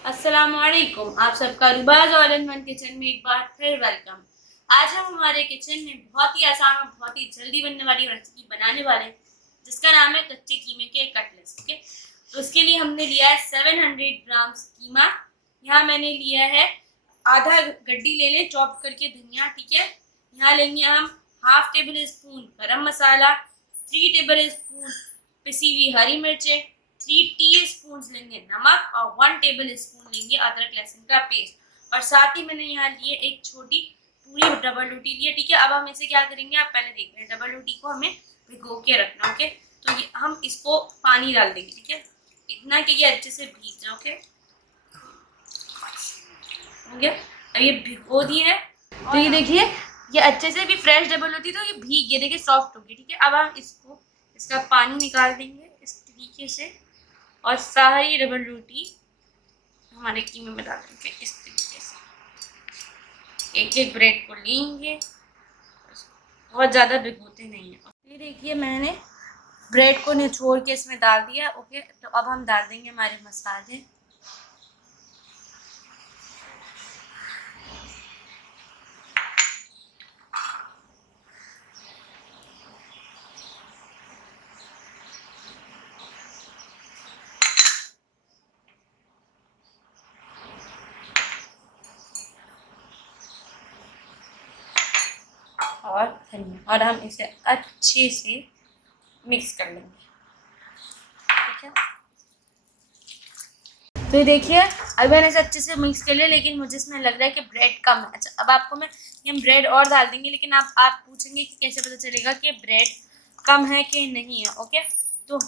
अस्सलामुअलैकुम, आप सबका रुबाज ऑल इन वन किचन में एक बार फिर वेलकम। आज हम हमारे किचन में बहुत ही आसान और बहुत ही जल्दी बनने वाली रेसिपी बनाने वाले हैं, जिसका नाम है कच्चे कीमे के कटलेट्स। ओके, तो उसके लिए हमने लिया है 700 ग्राम कीमा। यहाँ मैंने लिया है आधा गड्डी ले लें चॉप करके धनिया, ठीक है। यहाँ लेंगे हम हाफ टेबल स्पून गरम मसाला, 3 टेबल स्पून पिसी हुई हरी मिर्चें, 3 टीस्पून लेंगे नमक और 1 टेबल स्पून लेंगे अदरक लहसुन का पेस्ट। और साथ ही मैंने यहाँ लिए एक छोटी पूरी डबल रोटी ली है, ठीक है। अब हम इसे क्या करेंगे, आप पहले देख रहे हैं, डबल रोटी को हमें भिगो के रखना। ओके, तो ये हम इसको पानी डाल देंगे, ठीक है, इतना कि ये अच्छे से भीग जाए। ओके, हो गया। अब ये भिगो दी है, तो ये देखिए ये अच्छे से भी फ्रेश डबल रोटी तो ये भीग, ये देखिए सॉफ्ट होगी, ठीक है। अब हम इसको इसका पानी निकाल देंगे इस तरीके से और सारी डबल रोटी हमारे कीमे में डाल देंगे इस तरीके से। एक एक ब्रेड को लेंगे, बहुत ज़्यादा भिगोते नहीं है। ये देखिए मैंने ब्रेड को निचोड़ के इसमें डाल दिया। ओके, तो अब हम डाल देंगे हमारे मसाले। और धनिया, और हम इसे अच्छे से मिक्स कर लेंगे, ठीक है। तो ये देखिए अभी मैंने इसे अच्छे से मिक्स कर लिया, लेकिन मुझे इसमें लग रहा है कि ब्रेड कम है। अच्छा, अब आपको मैं ये ब्रेड और डाल देंगे, लेकिन आप पूछेंगे कि कैसे पता चलेगा कि ब्रेड कम है कि नहीं है। ओके, तो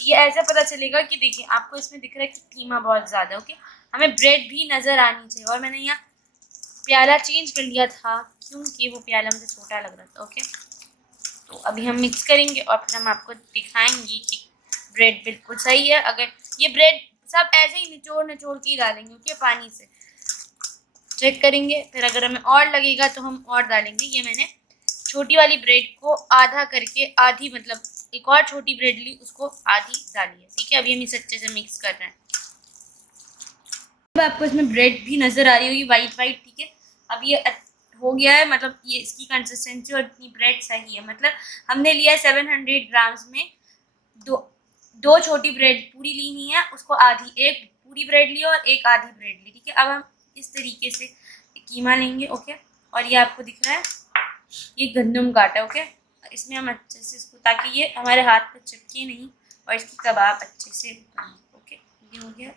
ये ऐसे पता चलेगा कि देखिए आपको इसमें दिख रहा है कि कीमा बहुत ज़्यादा। ओके, हमें ब्रेड भी नज़र आनी चाहिए। और मैंने यहाँ प्याला चेंज कर लिया था क्योंकि वो प्याला मुझे छोटा लग रहा था। ओके, तो अभी हम मिक्स करेंगे और फिर हम आपको दिखाएंगे कि ब्रेड बिल्कुल सही है। अगर ये ब्रेड सब ऐसे ही निचोड़ निचोड़ के डालेंगे, ओके, पानी से चेक करेंगे, फिर अगर हमें और लगेगा तो हम और डालेंगे। ये मैंने छोटी वाली ब्रेड को आधा करके आधी, मतलब एक और छोटी ब्रेड ली, उसको आधी डाली है, ठीक है। अभी हम इसे अच्छे से मिक्स कर रहे हैं। अब आपको इसमें ब्रेड भी नज़र आ रही होगी वाइट वाइट, ठीक है। अब ये हो गया है, मतलब ये इसकी कंसिस्टेंसी और इतनी ब्रेड सही है। मतलब हमने लिया है 700 ग्राम्स में दो छोटी ब्रेड पूरी ली हुई है, उसको आधी, एक पूरी ब्रेड ली और एक आधी ब्रेड ली, ठीक है। अब हम इस तरीके से कीमा लेंगे। ओके, और ये आपको दिख रहा है ये गंदम काटा है। ओके, इसमें हम अच्छे से इसको, ताकि ये हमारे हाथ पे चिपके नहीं और इसकी कबाब अच्छे से बने। ओके, ये हो गया,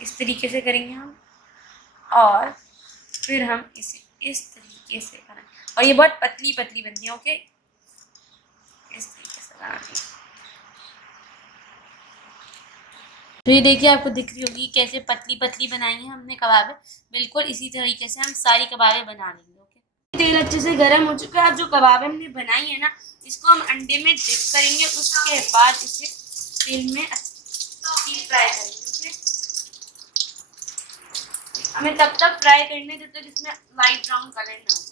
इस तरीके से करेंगे हम। और फिर हम इसे इस तरीके से बनाएं, और ये बहुत पतली पतली बनती है। ओके, इस तरीके से बनाएंगे। तो ये देखिए आपको दिख रही होगी कैसे पतली पतली बनाई है हमने कबाबें। बिल्कुल इसी तरीके से हम सारी कबाबें बना लेंगे। ओके, तेल अच्छे से गर्म हो चुका है। अब जो कबाबें हमने बनाई है ना, इसको हम अंडे में डिप करेंगे, उसके बाद इसे तेल में अच्छी फ्राई करेंगे। ओके, हमें तब तक फ्राई करने जब तक इसमें लाइट ब्राउन कलर ना हो।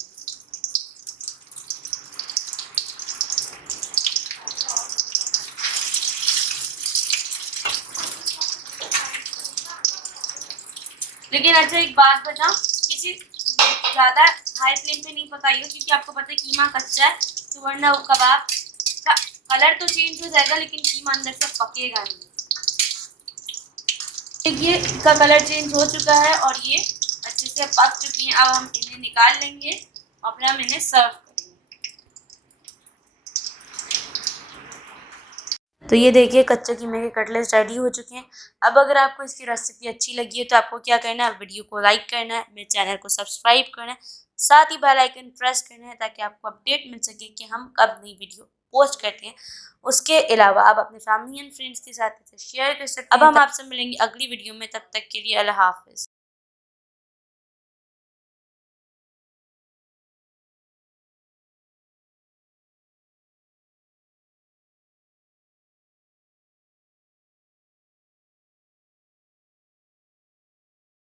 लेकिन अच्छा एक बात बताऊं, किसी ज़्यादा हाई फ्लेम पे नहीं पकाइए, क्योंकि आपको पता है कीमा कच्चा है, तो वरना वो कबाब का कलर तो चेंज हो जाएगा लेकिन कीमा अंदर से पकेगा नहीं। देखिए इसका कलर चेंज हो चुका है और ये अच्छे से पक चुकी हैं। अब हम इन्हें निकाल लेंगे और फिर हम इन्हें सर्व करेंगे। तो ये देखिए कच्चे कीमे के कटलेट्स रेडी हो चुके हैं। अब अगर आपको इसकी रेसिपी अच्छी लगी है तो आपको क्या करना है, वीडियो को लाइक करना है, मेरे चैनल को सब्सक्राइब करना है, साथ ही बेल आइकन प्रेस करना है, ताकि आपको अपडेट मिल सके कि हम कब नई वीडियो पोस्ट करते हैं। उसके अलावा आप अपने फैमिली एंड फ्रेंड्स के साथ इसे शेयर कर सकते हैं। अब हम आपसे मिलेंगे अगली वीडियो में, तब तक के लिए अल्लाह हाफिज़।